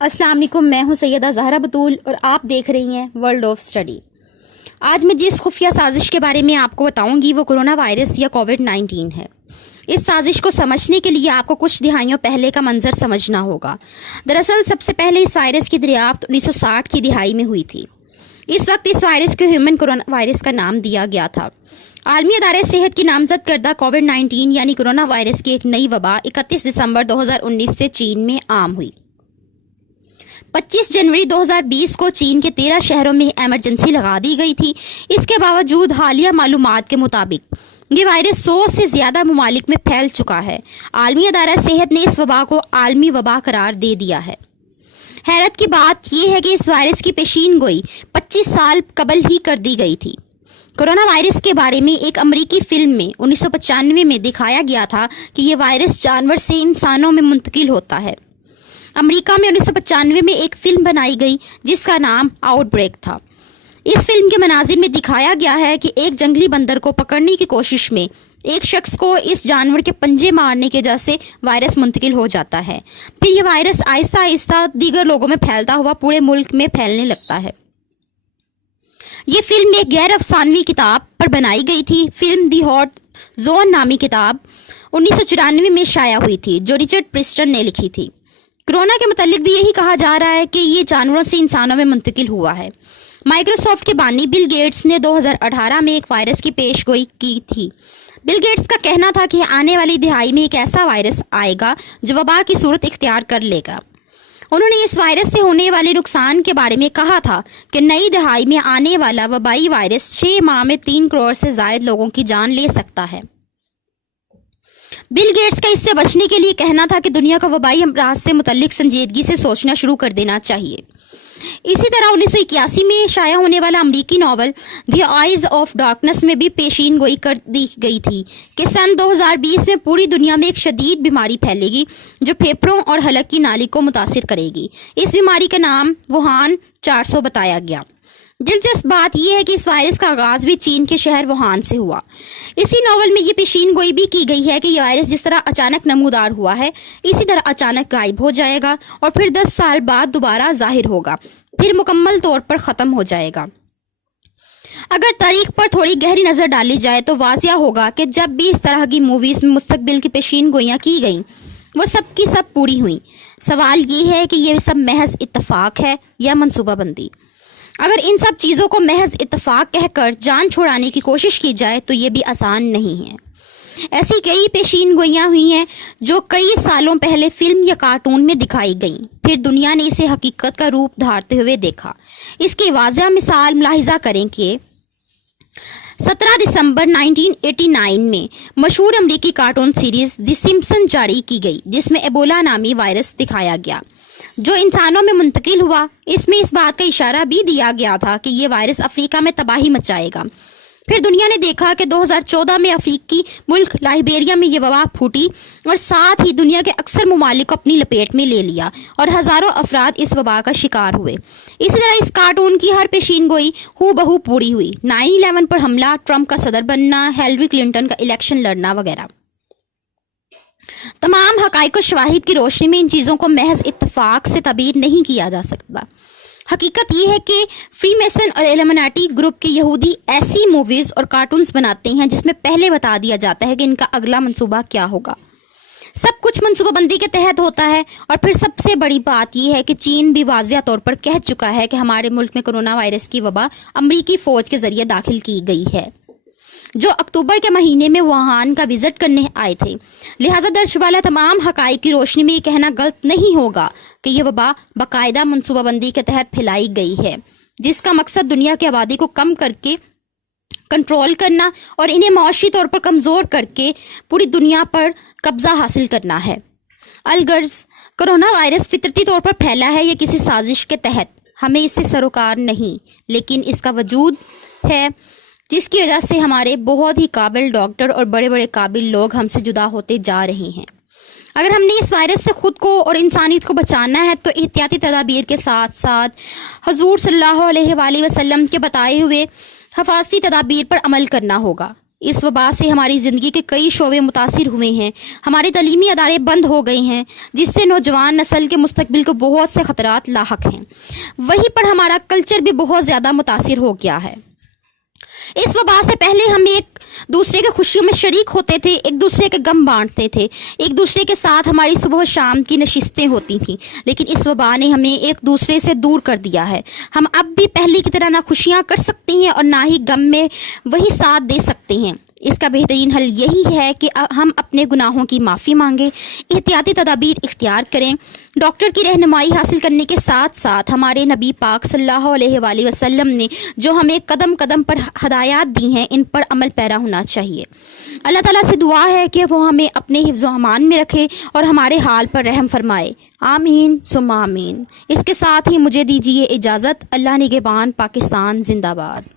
السلام علیکم، میں ہوں سیدہ زہرا بطول اور آپ دیکھ رہی ہیں ورلڈ آف اسٹڈی۔ آج میں جس خفیہ سازش کے بارے میں آپ کو بتاؤں گی وہ کرونا وائرس یا کووڈ-19 ہے۔ اس سازش کو سمجھنے کے لیے آپ کو کچھ دہائیوں پہلے کا منظر سمجھنا ہوگا۔ دراصل سب سے پہلے اس وائرس کی دریافت 1960 کی دہائی میں ہوئی تھی۔ اس وقت اس وائرس کو ہیومن کرونا وائرس کا نام دیا گیا تھا۔ عالمی ادارہ صحت کی نامزد کردہ کووڈ-19 یعنی کرونا وائرس کی ایک نئی وبا 31 دسمبر 2019 سے چین میں عام ہوئی۔ 25 جنوری 2020 کو چین کے 13 شہروں میں ایمرجنسی لگا دی گئی تھی۔ اس کے باوجود حالیہ معلومات کے مطابق یہ وائرس 100 سے زیادہ ممالک میں پھیل چکا ہے۔ عالمی ادارہ صحت نے اس وبا کو عالمی وبا قرار دے دیا ہے۔ حیرت کی بات یہ ہے کہ اس وائرس کی پیشین گوئی 25 سال قبل ہی کر دی گئی تھی۔ کرونا وائرس کے بارے میں ایک امریکی فلم میں 1995 میں دکھایا گیا تھا کہ یہ وائرس جانور سے انسانوں میں منتقل ہوتا ہے۔ امریکہ میں 1995 میں ایک فلم بنائی گئی جس کا نام آؤٹ بریک تھا۔ اس فلم کے مناظر میں دکھایا گیا ہے کہ ایک جنگلی بندر کو پکڑنے کی کوشش میں ایک شخص کو اس جانور کے پنجے مارنے کی وجہ سے وائرس منتقل ہو جاتا ہے۔ پھر یہ وائرس آہستہ آہستہ دیگر لوگوں میں پھیلتا ہوا پورے ملک میں پھیلنے لگتا ہے۔ یہ فلم ایک غیر افسانوی کتاب پر بنائی گئی تھی۔ فلم دی ہاٹ زون نامی کتاب 1994 میں شائع ہوئی تھی جو رچرڈ پریسٹن نے لکھی تھی۔ کرونا کے متعلق بھی یہی کہا جا رہا ہے کہ یہ جانوروں سے انسانوں میں منتقل ہوا ہے۔ مائیکروسافٹ کے بانی بل گیٹس نے 2018 میں ایک وائرس کی پیش گوئی کی تھی۔ بل گیٹس کا کہنا تھا کہ آنے والی دہائی میں ایک ایسا وائرس آئے گا جو وبا کی صورت اختیار کر لے گا۔ انہوں نے اس وائرس سے ہونے والے نقصان کے بارے میں کہا تھا کہ نئی دہائی میں آنے والا وبائی وائرس 6 ماہ میں 3 کروڑ سے زائد لوگوں کی جان لے سکتا ہے۔ بل گیٹس کا اس سے بچنے کے لیے کہنا تھا کہ دنیا کو وبائی امراض سے متعلق سنجیدگی سے سوچنا شروع کر دینا چاہیے۔ اسی طرح 1981 میں شائع ہونے والا امریکی novel the eyes of darkness میں بھی پیشین گوئی کر دی گئی تھی کہ سن 2020 میں پوری دنیا میں ایک شدید بیماری پھیلے گی جو پھیپھڑوں اور حلق کی نالی کو متاثر کرے گی۔ اس بیماری کا نام ووہان 400 بتایا گیا۔ دلچسپ بات یہ ہے کہ اس وائرس کا آغاز بھی چین کے شہر ووہان سے ہوا۔ اسی ناول میں یہ پیشین گوئی بھی کی گئی ہے کہ یہ وائرس جس طرح اچانک نمودار ہوا ہے اسی طرح اچانک غائب ہو جائے گا اور پھر 10 سال بعد دوبارہ ظاہر ہوگا، پھر مکمل طور پر ختم ہو جائے گا۔ اگر تاریخ پر تھوڑی گہری نظر ڈالی جائے تو واضح ہوگا کہ جب بھی اس طرح کی موویز میں مستقبل کی پیشین گوئیاں کی گئیں وہ سب کی سب پوری ہوئیں۔ سوال یہ ہے کہ یہ سب محض اتفاق ہے یا منصوبہ بندی؟ اگر ان سب چیزوں کو محض اتفاق کہہ کر جان چھڑانے کی کوشش کی جائے تو یہ بھی آسان نہیں ہے۔ ایسی کئی پیشین گوئیاں ہوئی ہیں جو کئی سالوں پہلے فلم یا کارٹون میں دکھائی گئیں، پھر دنیا نے اسے حقیقت کا روپ دھارتے ہوئے دیکھا۔ اس کی واضح مثال ملاحظہ کریں کہ 17 دسمبر 1989 میں مشہور امریکی کارٹون سیریز دی سمپسن جاری کی گئی جس میں ایبولا نامی وائرس دکھایا گیا جو انسانوں میں منتقل ہوا۔ اس میں اس بات کا اشارہ بھی دیا گیا تھا کہ یہ وائرس افریقہ میں تباہی مچائے گا۔ پھر دنیا نے دیکھا کہ 2014 میں افریقی ملک لائبیریا میں یہ وبا پھوٹی اور ساتھ ہی دنیا کے اکثر ممالک کو اپنی لپیٹ میں لے لیا اور ہزاروں افراد اس وبا کا شکار ہوئے۔ اسی طرح اس کارٹون کی ہر پیشین گوئی ہو بہو پوری ہوئی۔ 9/11 پر حملہ، ٹرمپ کا صدر بننا، ہیلری کلنٹن کا الیکشن لڑنا وغیرہ۔ تمام حقائق و شواہد کی روشنی میں ان چیزوں کو محض اتفاق سے تعبیر نہیں کیا جا سکتا۔ حقیقت یہ ہے کہ فری میسن اور ایلومناٹی گروپ کے یہودی ایسی موویز اور کارٹونز بناتے ہیں جس میں پہلے بتا دیا جاتا ہے کہ ان کا اگلا منصوبہ کیا ہوگا۔ سب کچھ منصوبہ بندی کے تحت ہوتا ہے۔ اور پھر سب سے بڑی بات یہ ہے کہ چین بھی واضح طور پر کہہ چکا ہے کہ ہمارے ملک میں کرونا وائرس کی وبا امریکی فوج کے ذریعے داخل کی گئی ہے جو اکتوبر کے مہینے میں ووہان کا وزٹ کرنے آئے تھے۔ لہٰذا درج والا تمام حقائق کی روشنی میں یہ کہنا غلط نہیں ہوگا کہ یہ وبا باقاعدہ منصوبہ بندی کے تحت پھیلائی گئی ہے جس کا مقصد دنیا کی آبادی کو کم کر کے کنٹرول کرنا اور انہیں معاشی طور پر کمزور کر کے پوری دنیا پر قبضہ حاصل کرنا ہے۔ الغرض کرونا وائرس فطرتی طور پر پھیلا ہے یا کسی سازش کے تحت، ہمیں اس سے سروکار نہیں، لیکن اس کا وجود ہے جس کی وجہ سے ہمارے بہت ہی قابل ڈاکٹر اور بڑے بڑے قابل لوگ ہم سے جدا ہوتے جا رہے ہیں۔ اگر ہم نے اس وائرس سے خود کو اور انسانیت کو بچانا ہے تو احتیاطی تدابیر کے ساتھ ساتھ حضور صلی اللہ علیہ وآلہ وسلم کے بتائے ہوئے حفاظتی تدابیر پر عمل کرنا ہوگا۔ اس وبا سے ہماری زندگی کے کئی شعبے متاثر ہوئے ہیں، ہمارے تعلیمی ادارے بند ہو گئے ہیں، جس سے نوجوان نسل کے مستقبل کو بہت سے خطرات لاحق ہیں۔ وہیں پر ہمارا کلچر بھی بہت زیادہ متاثر ہو گیا ہے۔ اس وبا سے پہلے ہم ایک دوسرے کے خوشیوں میں شریک ہوتے تھے، ایک دوسرے کے غم بانٹتے تھے، ایک دوسرے کے ساتھ ہماری صبح و شام کی نشستیں ہوتی تھیں، لیکن اس وبا نے ہمیں ایک دوسرے سے دور کر دیا ہے۔ ہم اب بھی پہلے کی طرح نہ خوشیاں کر سکتے ہیں اور نہ ہی غم میں وہی ساتھ دے سکتے ہیں۔ اس کا بہترین حل یہی ہے کہ ہم اپنے گناہوں کی معافی مانگیں، احتیاطی تدابیر اختیار کریں، ڈاکٹر کی رہنمائی حاصل کرنے کے ساتھ ساتھ ہمارے نبی پاک صلی اللہ علیہ وآلہ وسلم نے جو ہمیں قدم قدم پر ہدایات دی ہیں، ان پر عمل پیرا ہونا چاہیے۔ اللہ تعالیٰ سے دعا ہے کہ وہ ہمیں اپنے حفظ و امان میں رکھے اور ہمارے حال پر رحم فرمائے، آمین ثم آمین۔ اس کے ساتھ ہی مجھے دیجیے اجازت۔ اللہ نگہبان۔ پاکستان زندہ باد۔